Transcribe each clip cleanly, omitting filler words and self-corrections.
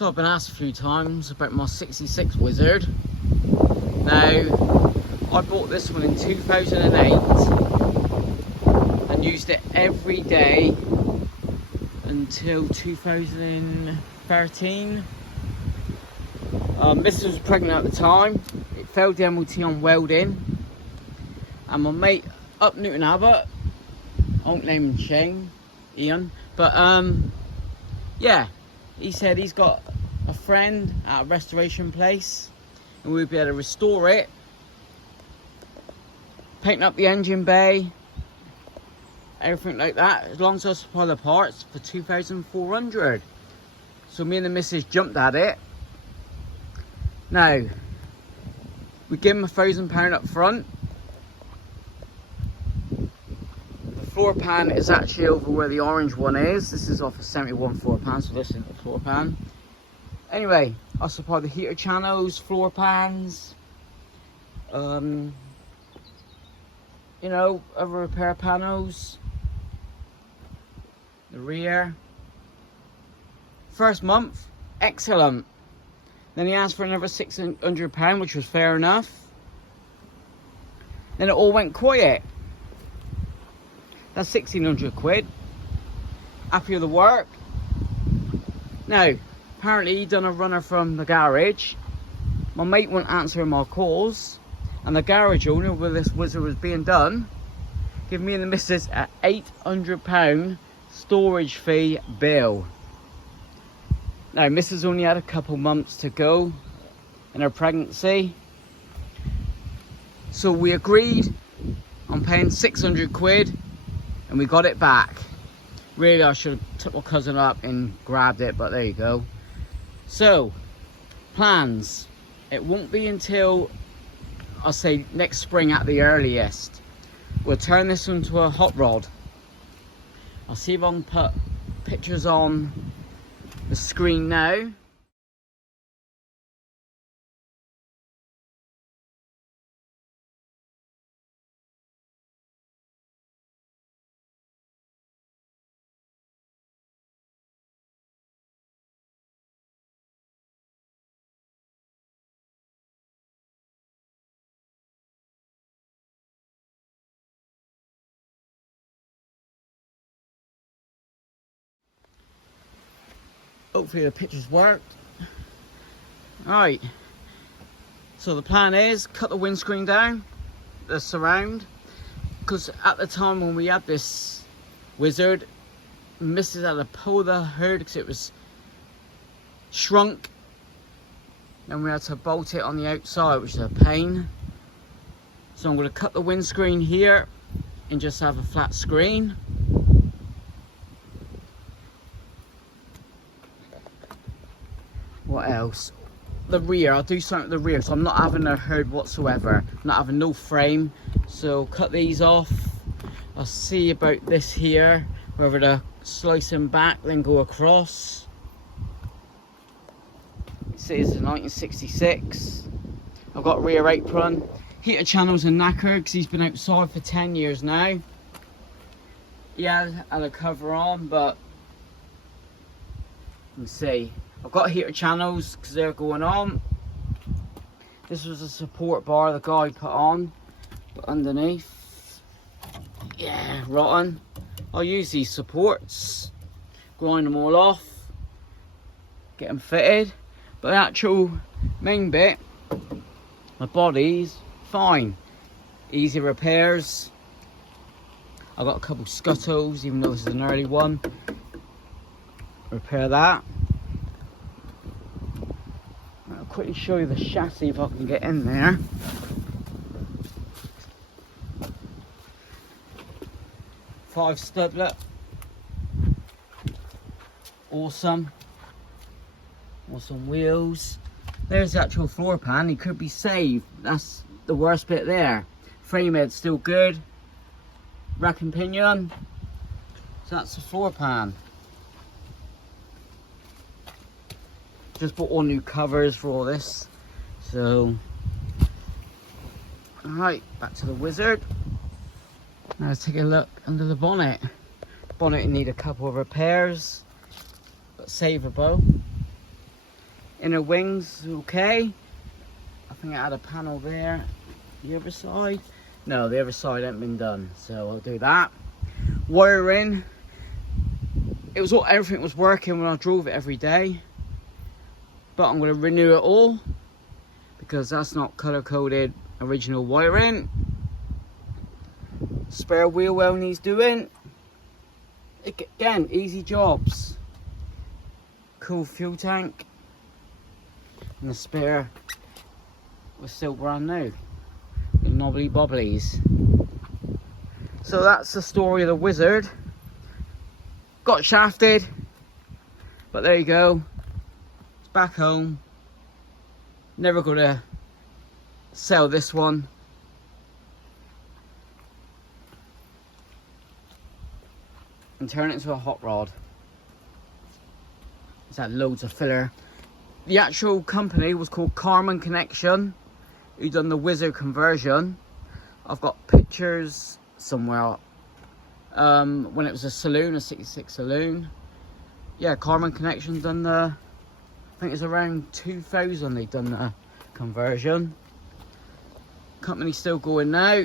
So I've been asked a few times about my 66 Wizard. Now, I bought this one in 2008 and used it every day until 2013. Mrs. was pregnant at the time. It failed the MOT on welding, and my mate up Newton Abbott, I won't name him Shane, Ian, but yeah, he said he's got a friend at a restoration place and we'll be able to restore it, paint up the engine bay, everything like that, as long as I supply the parts for 2,400. So me and the missus jumped at it. Now, we give him £1,000 up front. The floor pan is actually over where the orange one is. This is off a 71 floor pan, so this is the floor pan. Anyway, I'll supply the heater channels, floor pans, you know, other repair panels, the rear. First month, excellent. Then he asked for another £600, which was fair enough. Then it all went quiet. That's 1,600 quid. Happy with the work. Now, apparently he done a runner from the garage. My mate wouldn't answer my calls, and the garage owner, where this Wizard was being done, gave me and the missus a £800 storage fee bill. Now, missus only had a couple months to go in her pregnancy, so we agreed on paying 600 quid, and we got it back. Really, I should have took my cousin up and grabbed it, but there you go. So, plans. It won't be until, I'll say, next spring at the earliest. We'll turn this into a hot rod. I'll see if I can put pictures on the screen now. Hopefully the pictures worked. Alright, so the plan is cut the windscreen down, the surround, because at the time when we had this Wizard, Mrs. had to pull the hood because it was shrunk, and we had to bolt it on the outside, which is a pain. So I'm going to cut the windscreen here and just have a flat screen. What else? The rear, I'll do something with the rear, so I'm not having a hood whatsoever. I'm not having no frame, so cut these off. I'll see about this here, whether to slice them back, then go across. See, it's a 1966. I've got rear apron. Heater channels are knackered because he's been outside for 10 years now. He had a cover on, but you can see. I've got heater channels because they're going on. This was a support bar the guy put on, but underneath, yeah, rotten. I'll use these supports, grind them all off, get them fitted. But the actual main bit, my body's fine. Easy repairs. I've got a couple scuttles, even though this is an early one. Repair that. I'll quickly show you the chassis if I can get in there. Five studlet. Awesome. Awesome wheels. There's the actual floor pan. He could be saved. That's the worst bit there. Frame head's still good. Rack and pinion. So that's the floor pan. Just bought all new covers for all this. So, alright, back to the Wizard. Now let's take a look under the bonnet. Bonnet will need a couple of repairs, but savable. Inner wings, okay. I think I had a panel there. The other side? No, the other side hasn't been done, so I'll do that. Wiring. It was all, everything was working when I drove it every day. But I'm going to renew it all, because that's not colour coded original wiring. Spare wheel well needs doing. Again, easy jobs. Cool fuel tank. And the spare was still brand new. The knobbly bobblies. So that's the story of the Wizard. Got shafted. But there you go. It's back home. Never gonna sell this one. And turn it into a hot rod. It's had loads of filler. The actual company was called Carman Connection, who done the Wizard conversion. I've got pictures somewhere. When it was a saloon, a 66 saloon. Yeah, Carman Connection done the, I think it's around 2000 they done the conversion. Company's still going now.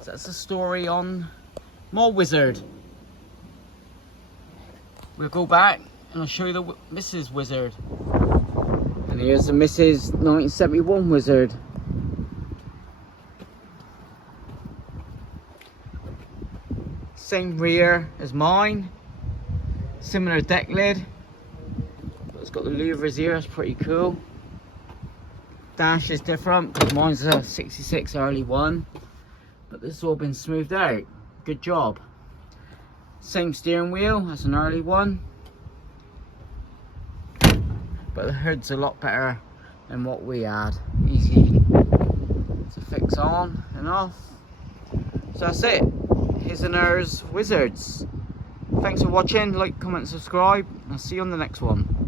So that's the story on my Wizard. We'll go back and I'll show you the Mrs. Wizard. And here's the Mrs. 1971 Wizard. Same rear as mine. Similar deck lid. But it's got the louvers here, that's pretty cool. Dash is different because mine's a 66 early one. But this has all been smoothed out. Good job. Same steering wheel, that's an early one. But the hood's a lot better than what we had. Easy to fix on and off. So that's it. His and hers Wizards. Thanks for watching. Like, comment, subscribe. I'll see you on the next one.